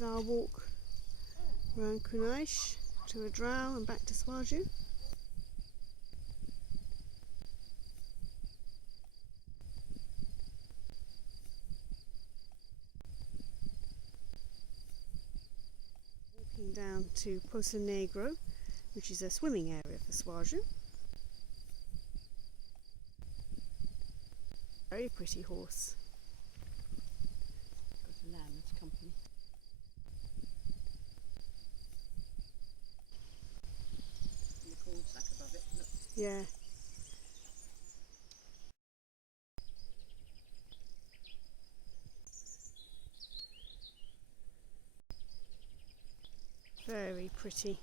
is our walk around Soajocunhaisadrao and back to Soajocunhaisadrao. Walking down to Poço Negro, which is a swimming area for Soajocunhaisadrao. Very pretty horse. Got a lamb as company. And the corn sack above it, look. Yeah. Very pretty.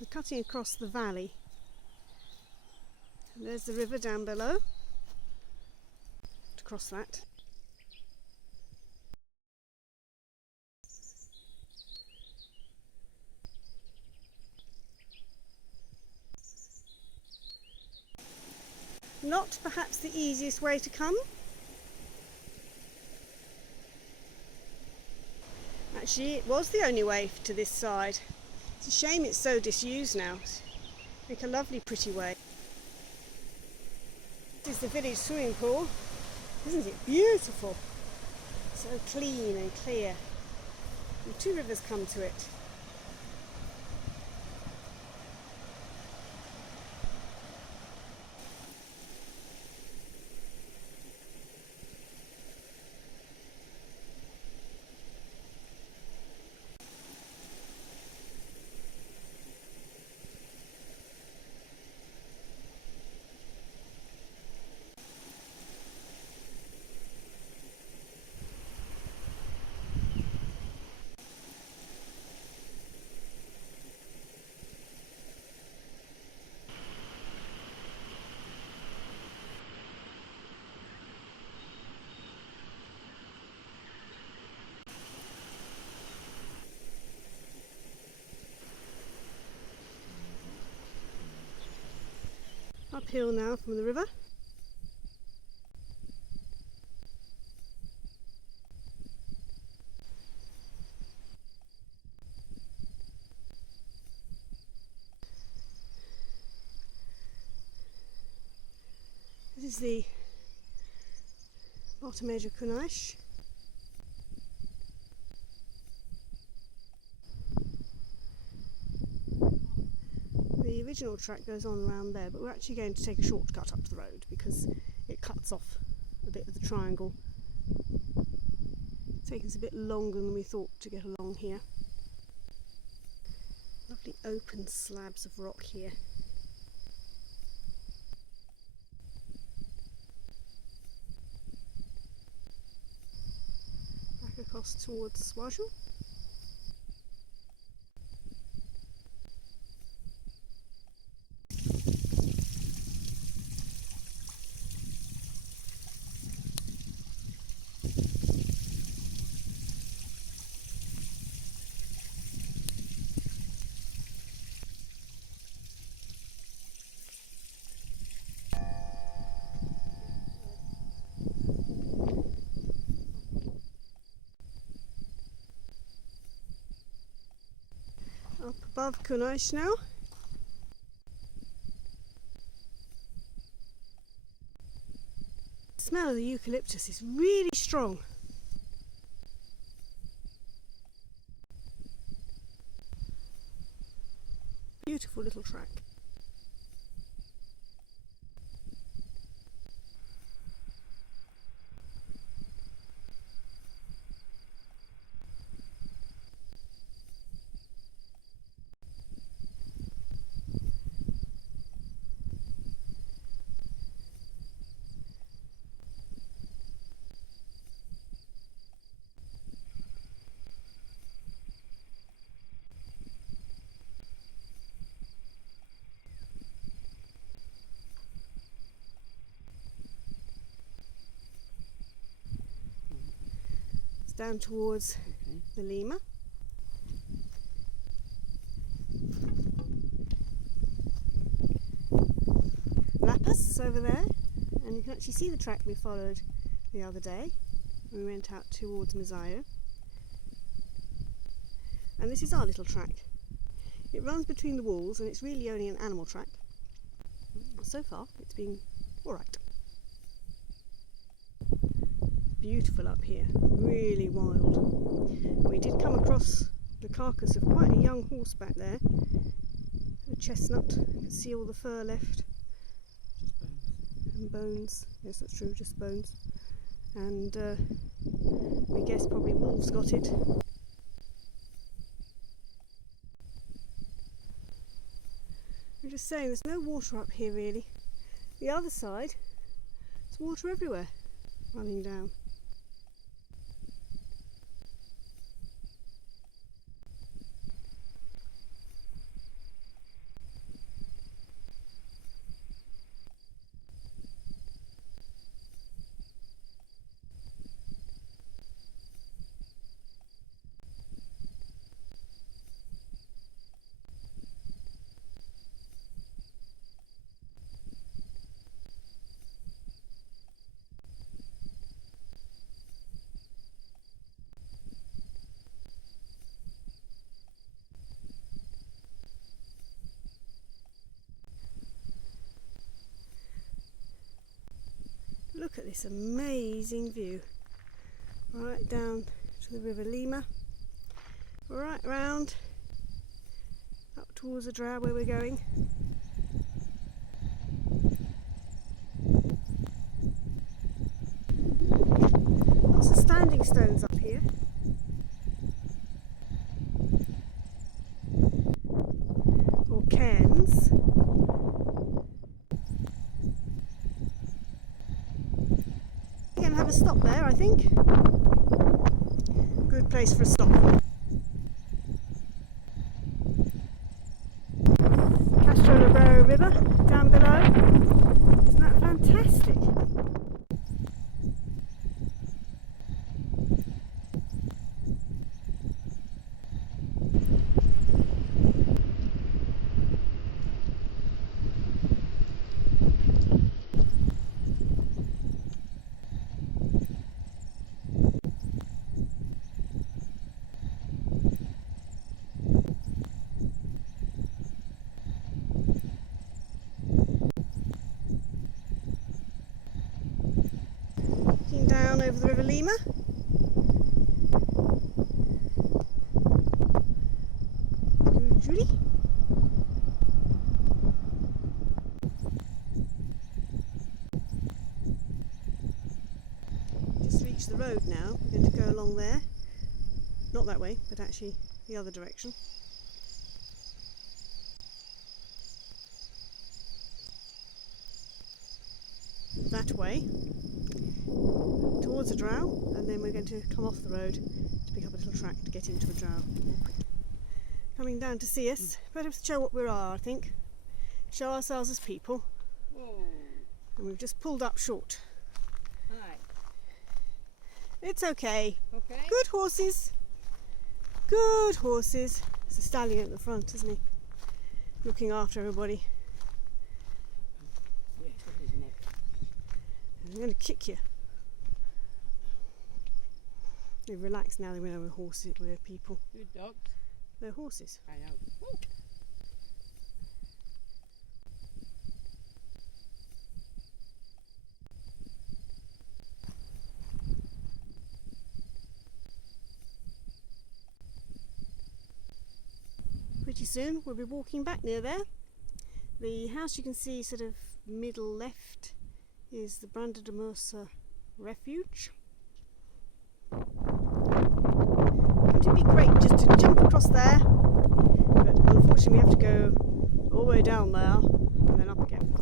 We're cutting across the valley. And there's the river down below. To cross that. Not perhaps the easiest way to come. Actually, it was the only way to this side. It's a shame it's so disused now. Make a lovely, pretty way. This is the village swimming pool. Isn't it beautiful? So clean and clear. And two rivers come to it. Uphill now from the river. This is the Soajocunhaisadrao. The original track goes on around there, but we're actually going to take a shortcut up to the road because it cuts off a bit of the triangle. It's taken us a bit longer than we thought to get along here. Lovely open slabs of rock here. Back across towards Soajocunhaisadrao. Up above Soajocunhaisadrao now. The smell of the eucalyptus is really strong. Beautiful little track. Down towards the Lima. Lapis over there, and you can actually see the track we followed the other day when we went out towards Mazayo. And this is our little track. It runs between the walls and it's really only an animal track. So far it's been alright. Beautiful up here, really wild. We did come across the carcass of quite a young horse back there, a chestnut. You can see all the fur left. And bones, yes that's true, just bones. And we guess probably wolves got it. I'm just saying there's no water up here really. The other side, there's water everywhere running down. Look at this amazing view, right down to the River Lima, right round up towards the Drow where we're going. Lots of standing stones up here. Or cairns. We're going to have a stop there, I think. Good place for a stop. Soajocunhaisadrao River down below. Isn't that fantastic? Down over the River Lima. Judy. Just reached the road now. We're going to go along there. Not that way, but actually the other direction. That way. Towards a drow, and then we're going to come off the road to pick up a little track to get into a drow. Coming down to see us, better show what we are, I think. Show ourselves as people. Whoa. And we've just pulled up short. Hi. It's okay. Okay. Good horses. Good horses. There's a stallion at the front, isn't he? Looking after everybody. Yeah, got his neck. I'm going to kick you. They've relaxed now, they know we're horses, we're people. Good dogs. They're horses. I know. Woo. Pretty soon we'll be walking back near there. The house you can see sort of middle left is the Branda de Mursa refuge. It would be great just to jump across there, but unfortunately we have to go all the way down there and then up again.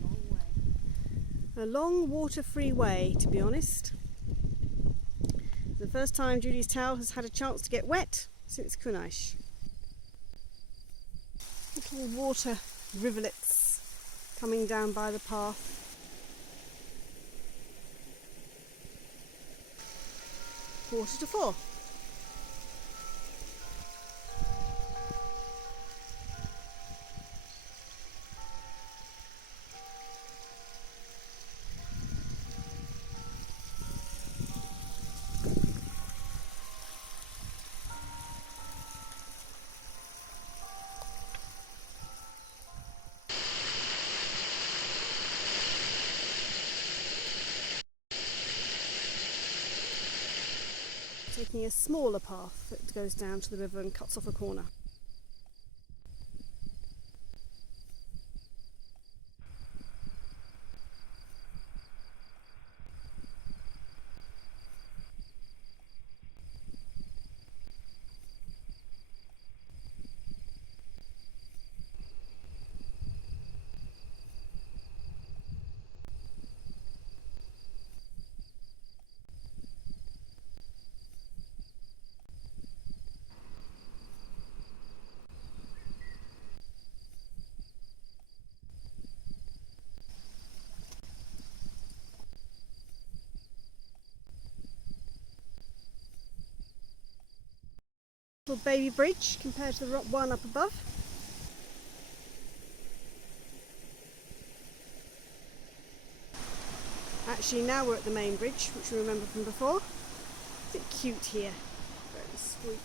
Long way. A long water-free way, to be honest. The first time Judy's towel has had a chance to get wet since Kunaish. Little water rivulets coming down by the path. 4:45. taking a smaller path that goes down to the river and cuts off a corner. Little baby bridge compared to the one up above. Actually, now we're at the main bridge, which we remember from before. Isn't it cute here? Very sweet.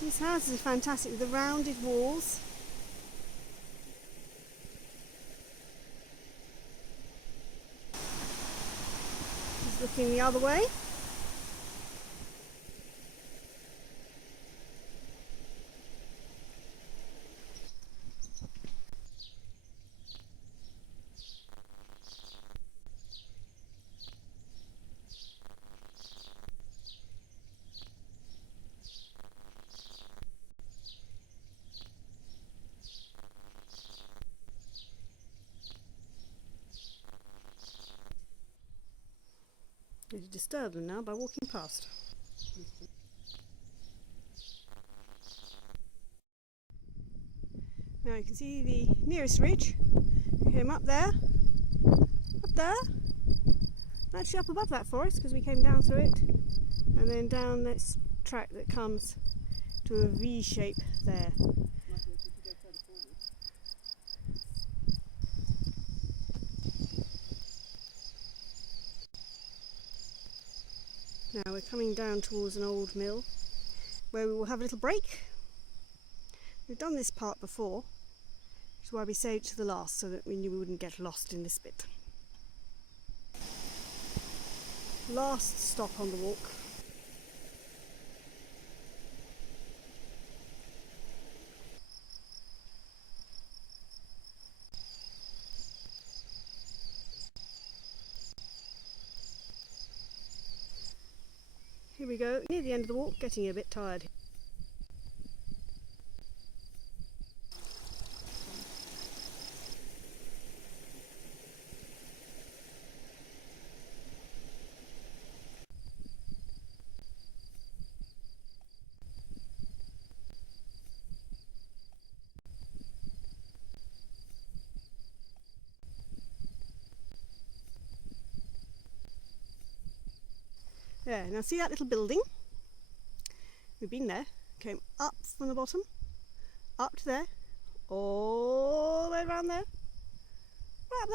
These houses are fantastic with the rounded walls. Just looking the other way. I'm going to disturb them now by walking past. Now you can see the nearest ridge. We came up there, actually up above that forest because we came down through it, and then down this track that comes to a V shape there. Now we're coming down towards an old mill where we will have a little break. We've done this part before, which is why we saved it to the last so that we knew we wouldn't get lost in this bit. Last stop on the walk. Here we go, near the end of the walk, getting a bit tired. There, now see that little building? We've been there, came up from the bottom, up to there, all the way around there, right up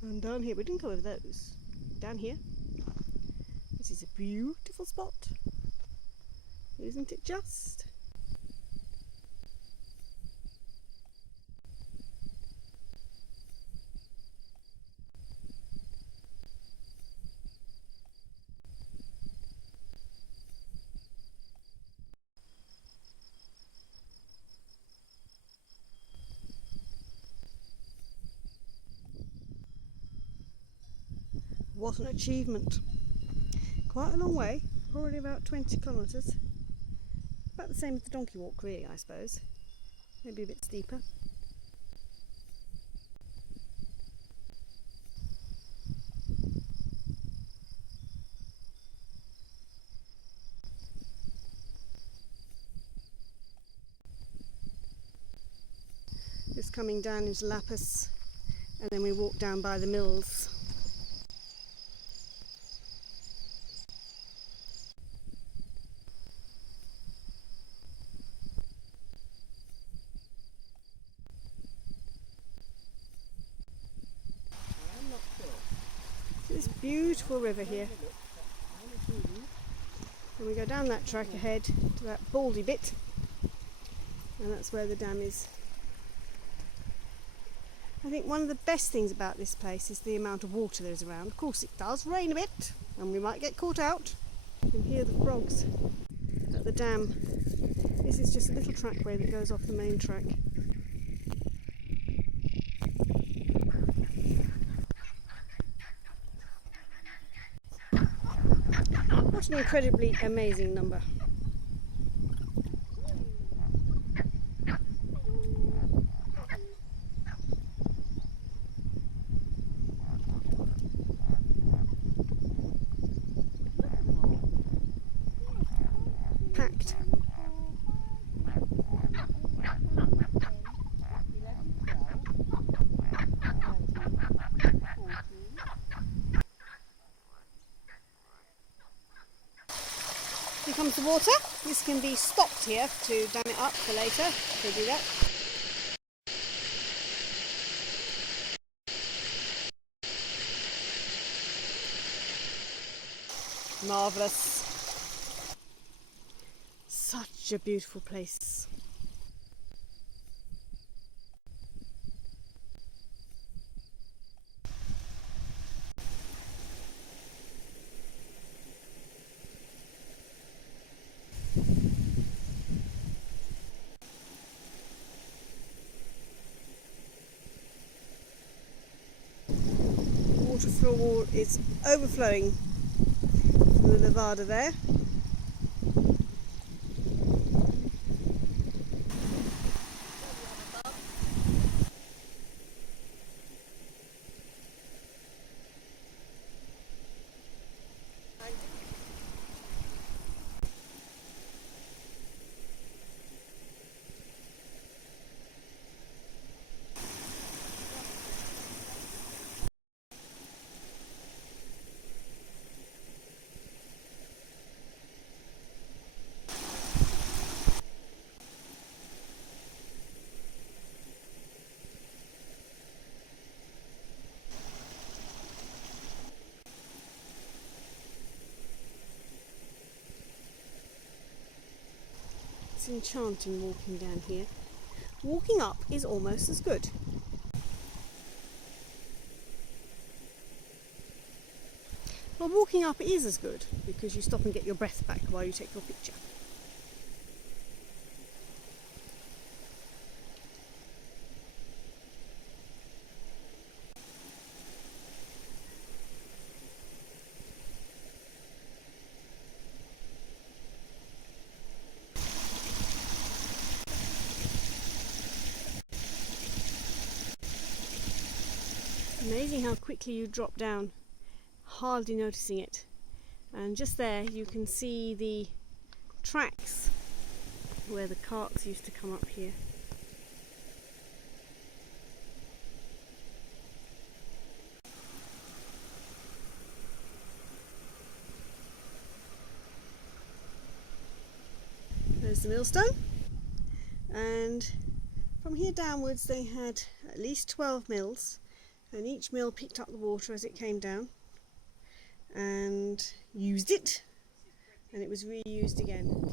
there, and down here. We didn't go over those. Down here. This is a beautiful spot, isn't it just? What an achievement. Quite a long way, probably about 20 kilometres. About the same as the donkey walk really, I suppose. Maybe a bit steeper. Just coming down into Lapis, and then we walk down by the mills. This beautiful river here, and we go down that track ahead to that baldy bit, and that's where the dam is. I think one of the best things about this place is the amount of water there is around. Of course it does rain a bit and we might get caught out. You can hear the frogs at the dam. This is just a little trackway that goes off the main track. What an incredibly amazing number. Packed. Here comes the water. This can be stopped here to dam it up for later. So do that. Marvellous. Such a beautiful place. Waterfall is overflowing from the Nevada there. It's enchanting walking down here. Walking up is almost as good. Well, walking up is as good because you stop and get your breath back while you take your picture. Amazing how quickly you drop down, hardly noticing it. And just there you can see the tracks where the carts used to come up here. There's the millstone, and from here downwards they had at least 12 mills, and each mill picked up the water as it came down and used it, and it was reused again.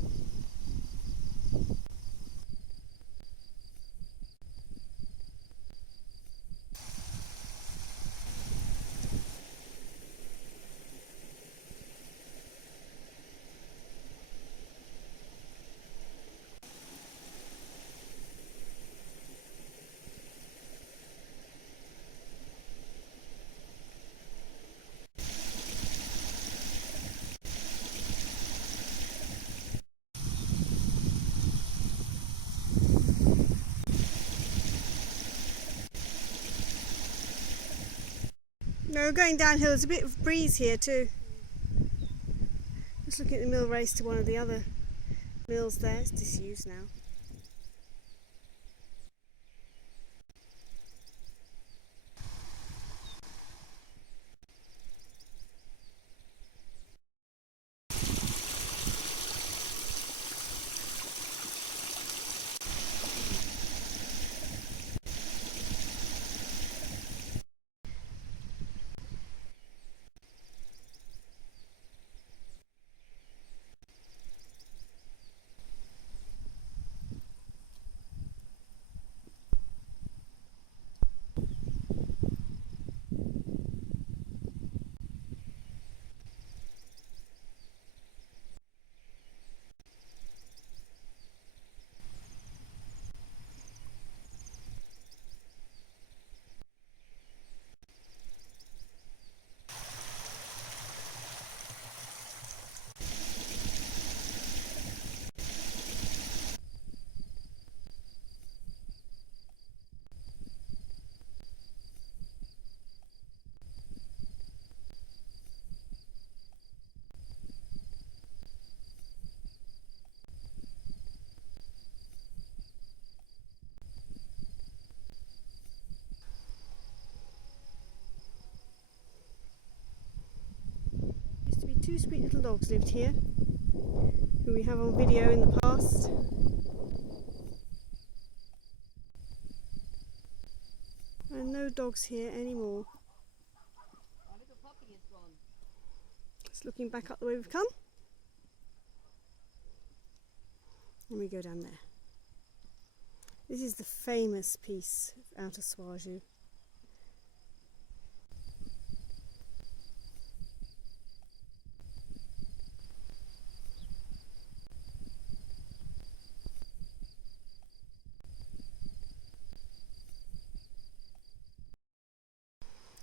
No, going downhill, there's a bit of breeze here too. Just looking at the mill race to one of the other mills there. It's disused now. two sweet little dogs lived here, who we have on video in the past. And no dogs here anymore. Our little puppy is gone. Just looking back up the way we've come. And we go down there. This is the famous piece out of Soajocunhaisadrao.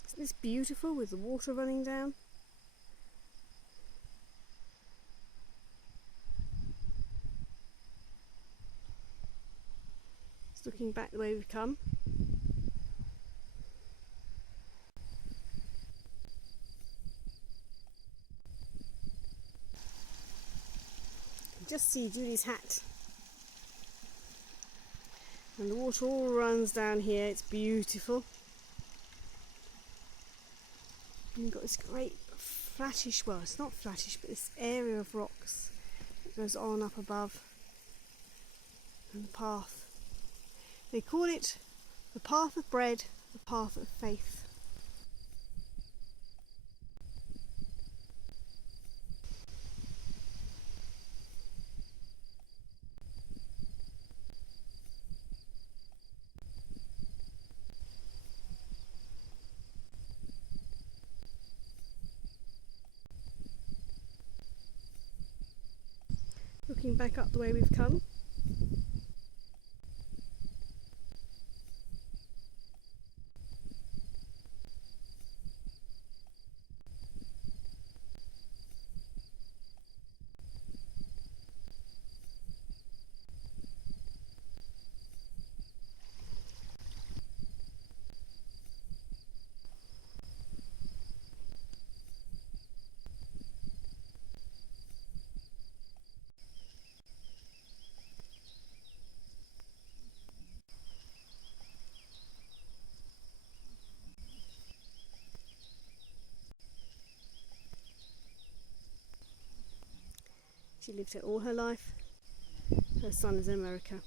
Isn't this beautiful with the water running down? Just looking back the way we've come. You can just see Julie's hat. And the water all runs down here, it's beautiful. And you've got this great flattish, well it's not flattish, but this area of rocks that goes on up above, and the path. They call it the path of bread, the path of faith. Looking back up the way we've come. She lived here all her life. Her son is in America.